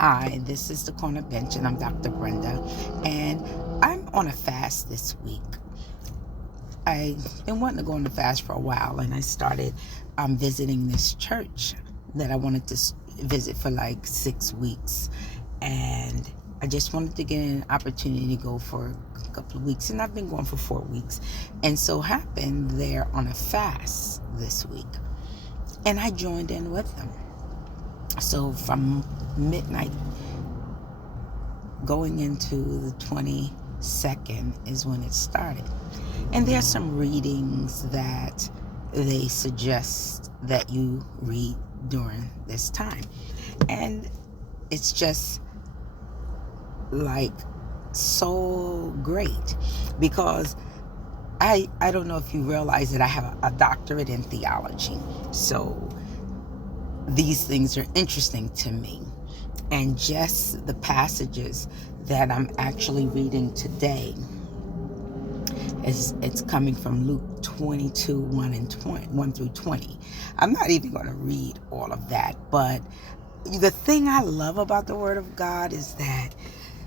Hi, this is the Corner Bench, and I'm Dr. Brenda, and I'm on a fast this week. I've been wanting to go on the fast for a while, and I started visiting this church that I wanted to visit for like 6 weeks, and I just wanted to get an opportunity to go for a couple of weeks, and I've been going for 4 weeks, and so happened they're on a fast this week, and I joined in with them. So from midnight going into the 22nd is when it started. And there's some readings that they suggest that you read during this time. And it's just like so great because I don't know if you realize that I have a doctorate in theology. So these things are interesting to me. And just the passages that I'm actually reading today, it's coming from Luke 22, 1 through 20. I'm not even going to read all of that, but the thing I love about the Word of God is that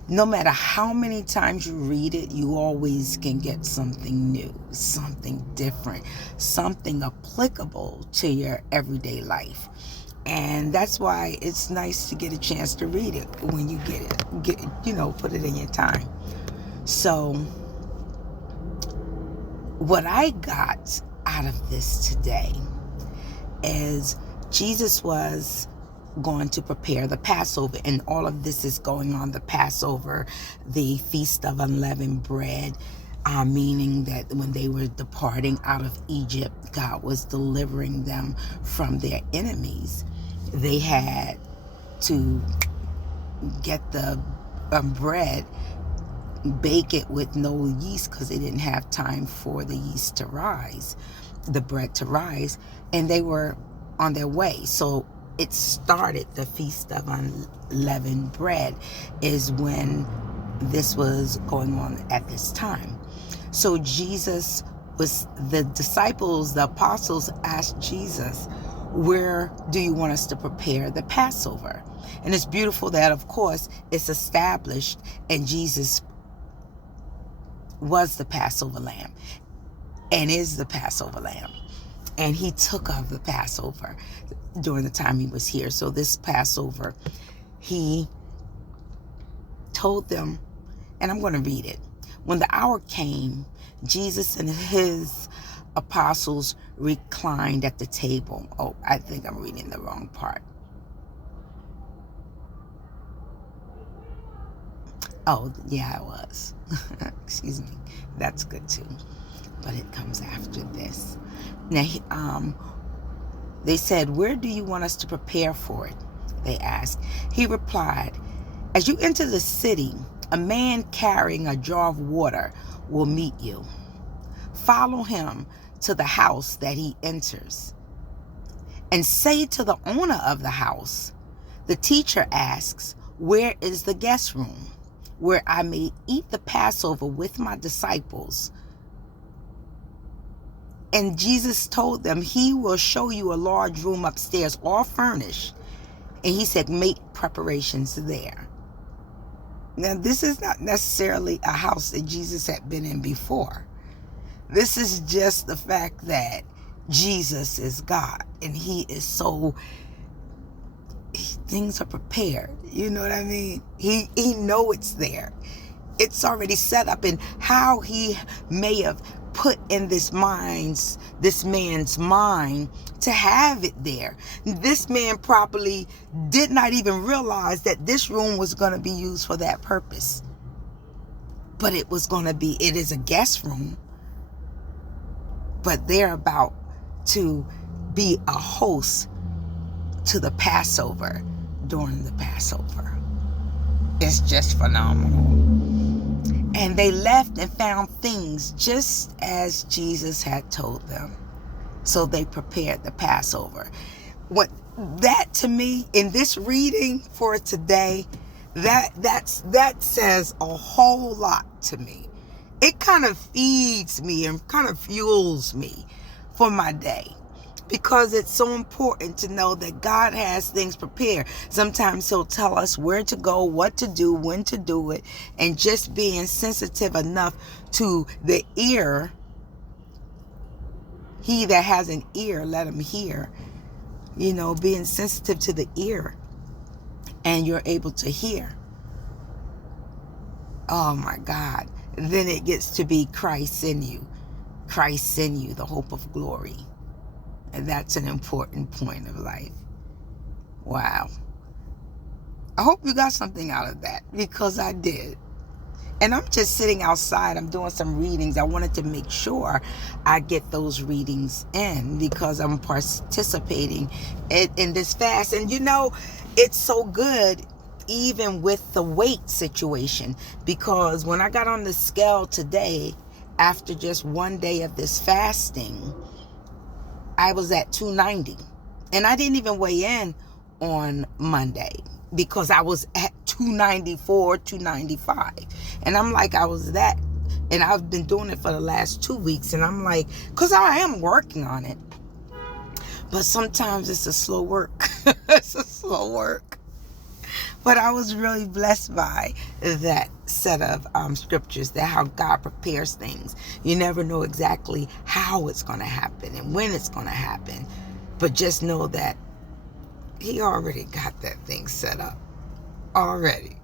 no matter how many times you read it, you always can get something new, something different, something applicable to your everyday life. And that's why it's nice to get a chance to read it when you put it in your time. So what I got out of this today is Jesus was going to prepare the Passover, and all of this is going on the Passover, the Feast of Unleavened Bread, meaning that when they were departing out of Egypt, God was delivering them from their enemies. They had to get the bread, bake it with no yeast because they didn't have time for the yeast to rise, the bread to rise, and they were on their way. So it started, the Feast of Unleavened Bread is when this was going on at this time. So the disciples, the apostles asked Jesus, where do you want us to prepare the Passover? And it's beautiful that, of course, it's established, and Jesus was the Passover lamb and is the Passover lamb. And he took of the Passover during the time he was here. So this Passover, he told them, and I'm going to read it. When the hour came, Jesus and his apostles reclined at the table. Oh, I think I'm reading the wrong part. Oh, yeah, I was. Excuse me. That's good too. But it comes after this. Now, they said, where do you want us to prepare for it? They asked. He replied, as you enter the city, a man carrying a jar of water will meet you. Follow him to the house that he enters, and say to the owner of the house, the teacher asks, where is the guest room where I may eat the Passover with my disciples? And Jesus told them, he will show you a large room upstairs, all furnished. And he said, make preparations there. Now, this is not necessarily a house that Jesus had been in before. This is just the fact that Jesus is God, and he is things are prepared. You know what I mean? He know it's there. It's already set up, and how he may have put in this man's mind to have it there. This man probably did not even realize that this room was going to be used for that purpose. But it is a guest room. But they're about to be a host to the Passover during the Passover. It's just phenomenal. And they left and found things just as Jesus had told them. So they prepared the Passover. That to me, in this reading for today, that says a whole lot to me. It kind of feeds me and kind of fuels me for my day. because it's so important to know that God has things prepared. Sometimes he'll tell us where to go, what to do, when to do it, and just being sensitive enough to the ear. He that has an ear, let him hear. Being sensitive to the ear, and you're able to hear. Oh my God. Then it gets to be Christ in you. Christ in you, the hope of glory. And that's an important point of life. Wow. I hope you got something out of that, because I did. And I'm just sitting outside. I'm doing some readings. I wanted to make sure I get those readings in, because I'm participating in this fast. And it's so good even with the weight situation, because when I got on the scale today, after just one day of this fasting, I was at 290. And I didn't even weigh in on Monday, because I was at 294, 295. And I'm like, I was that. And I've been doing it for the last 2 weeks. And I'm like, because I am working on it. But sometimes it's a slow work. It's a slow work. But I was really blessed by that set of scriptures, that how God prepares things. You never know exactly how it's going to happen and when it's going to happen. But just know that he already got that thing set up. Already.